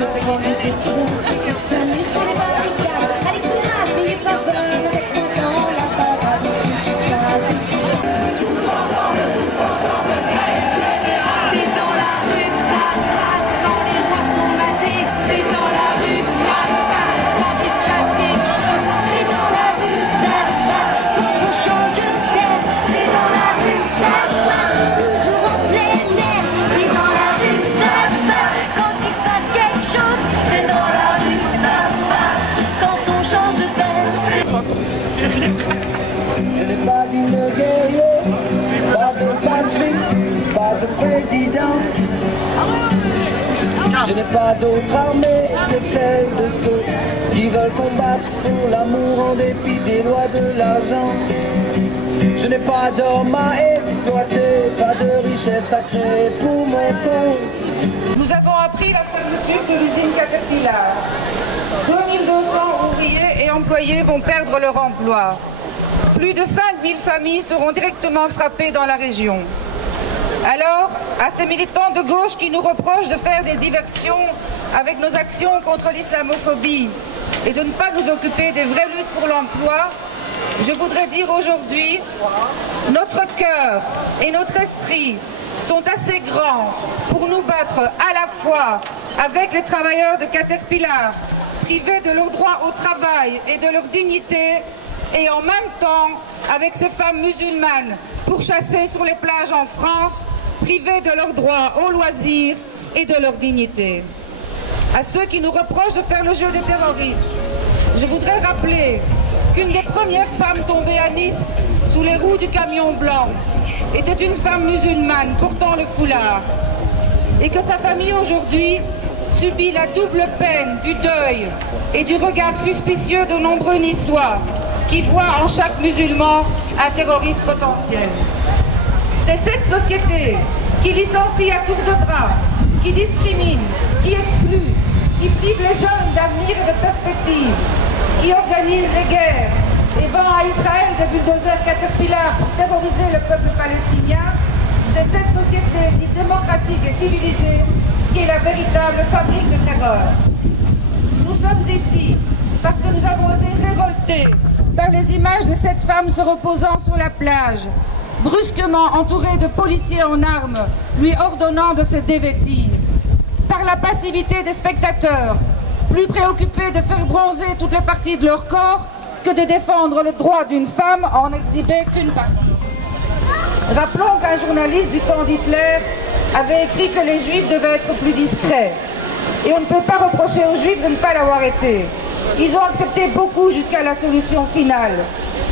je connais tes trous. Personne n'est sur les barricades. Allez, courage, n'ayez pas peur, avec moi dans la parade. Je suis là, tous ensemble, hey, général. C'est dans la rue que ça se passe, quand les rois sont matés. C'est dans la rue que ça se passe, quand il se passe quelque chose. C'est dans la rue que ça se passe, quand on change d'air. C'est dans la rue que ça se passe, toujours en plein air. C'est dans la rue que ça se passe, quand il se passe quelque chose. C'est dans la rue que ça se passe, quand on change d'air. Je n'ai pas d'hymne guerrier, pas de patrie, pas de président. Je n'ai pas d'autre armée que celle de ceux qui veulent combattre pour l'amour en dépit des lois de l'argent. Je n'ai pas d'hommes à exploiter, pas de richesse à créer pour mon compte. Nous avons appris la fermeture de l'usine Caterpillar. 2200 ouvriers et employés vont perdre leur emploi. Plus de 5000 familles seront directement frappées dans la région. Alors, à ces militants de gauche qui nous reprochent de faire des diversions avec nos actions contre l'islamophobie et de ne pas nous occuper des vraies luttes pour l'emploi, je voudrais dire aujourd'hui, notre cœur et notre esprit sont assez grands pour nous battre à la fois avec les travailleurs de Caterpillar, privés de leur droit au travail et de leur dignité, et en même temps avec ces femmes musulmanes pourchassées sur les plages en France, privées de leur droit au loisir et de leur dignité. À ceux qui nous reprochent de faire le jeu des terroristes, je voudrais rappeler qu'une des premières femmes tombées à Nice sous les roues du camion blanc était une femme musulmane portant le foulard, et que sa famille aujourd'hui subit la double peine du deuil et du regard suspicieux de nombreux Niçois qui voient en chaque musulman un terroriste potentiel. C'est cette société qui licencie à tour de bras, qui discrimine, qui exclut, qui prive les jeunes d'avenir et de perspectives, qui organise les guerres et vend à Israël des bulldozers Caterpillar pour terroriser le peuple palestinien. C'est cette société dite démocratique et civilisée qui est la véritable fabrique de terreur. Nous sommes ici parce que nous avons été révoltés par les images de cette femme se reposant sur la plage, brusquement entourée de policiers en armes, lui ordonnant de se dévêtir. Par la passivité des spectateurs, plus préoccupés de faire bronzer toutes les parties de leur corps que de défendre le droit d'une femme à en exhiber qu'une partie. Rappelons qu'un journaliste du temps d'Hitler avait écrit que les Juifs devaient être plus discrets. Et on ne peut pas reprocher aux Juifs de ne pas l'avoir été. Ils ont accepté beaucoup jusqu'à la solution finale.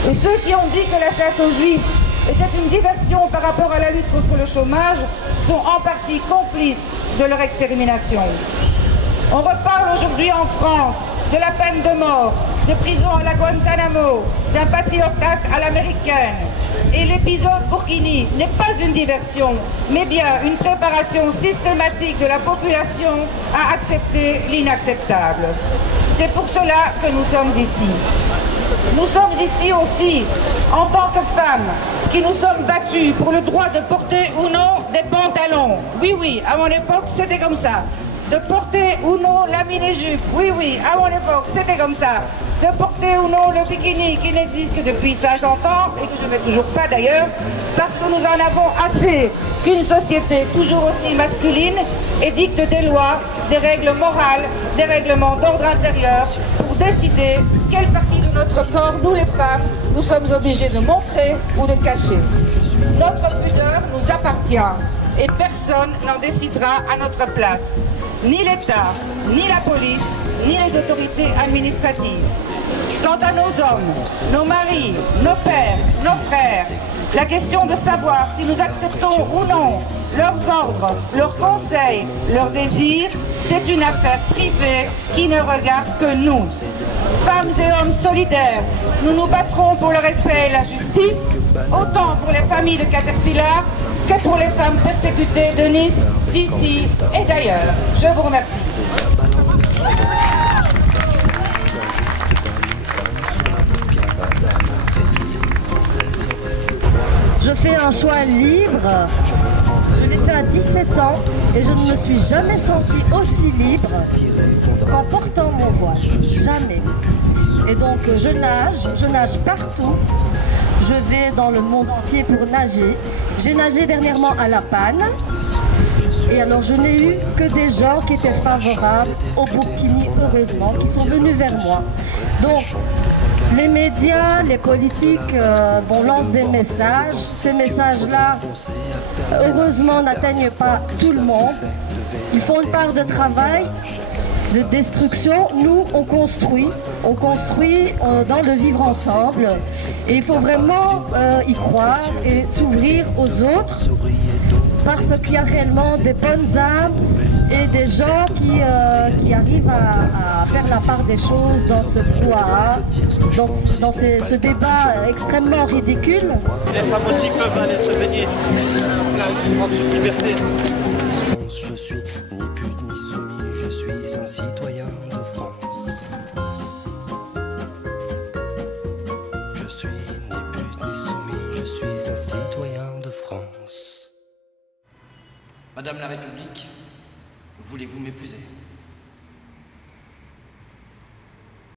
Et ceux qui ont dit que la chasse aux Juifs était une diversion par rapport à la lutte contre le chômage sont en partie complices de leur extermination. On reparle aujourd'hui en France de la peine de mort, de prison à la Guantanamo, d'un Patriot Act à l'américaine. Et l'épisode Burkini n'est pas une diversion, mais bien une préparation systématique de la population à accepter l'inacceptable. C'est pour cela que nous sommes ici. Nous sommes ici aussi en tant que femmes qui nous sommes battues pour le droit de porter ou non des pantalons. Oui, oui, à mon époque, c'était comme ça. De porter ou non la mini-jupe. Oui, oui, à mon époque, c'était comme ça. De porter ou non le bikini qui n'existe que depuis 50 ans, et que je ne mets toujours pas d'ailleurs, parce que nous en avons assez qu'une société toujours aussi masculine édicte des lois, des règles morales, des règlements d'ordre intérieur pour décider quelle partie de notre corps, nous les femmes, nous sommes obligés de montrer ou de cacher. Notre pudeur nous appartient et personne n'en décidera à notre place. Ni l'État, ni la police, ni les autorités administratives. Quant à nos hommes, nos maris, nos pères, nos frères, la question de savoir si nous acceptons ou non leurs ordres, leurs conseils, leurs désirs, c'est une affaire privée qui ne regarde que nous. Femmes et hommes solidaires, nous nous battrons pour le respect et la justice, autant pour les familles de Caterpillar que pour les femmes persécutées de Nice, d'ici et d'ailleurs. Je vous remercie. Je fais un choix libre. Je l'ai fait déjà 17 ans et je ne me suis jamais sentie aussi libre qu'en portant mon voile. Jamais. Et donc je nage partout. Je vais dans le monde entier pour nager. J'ai nagé dernièrement à La Panne. Et alors je n'ai eu que des gens qui étaient favorables au burkini, heureusement, qui sont venus vers moi. Donc les médias, les politiques lancent des messages. Ces messages-là, heureusement, n'atteignent pas tout le monde. Ils font une part de travail, de destruction. Nous, on construit dans le vivre ensemble. Et il faut vraiment y croire et s'ouvrir aux autres. Parce qu'il y a réellement des bonnes âmes et des gens qui arrivent à faire la part des choses dans ce brouhaha, dans ce débat extrêmement ridicule. Les femmes aussi peuvent aller se baigner en toute liberté. Je suis ni pute ni soumis, je suis un citoyen de France. Je suis ni pute ni soumis, je suis un citoyen de France. Madame la République, voulez-vous m'épouser ?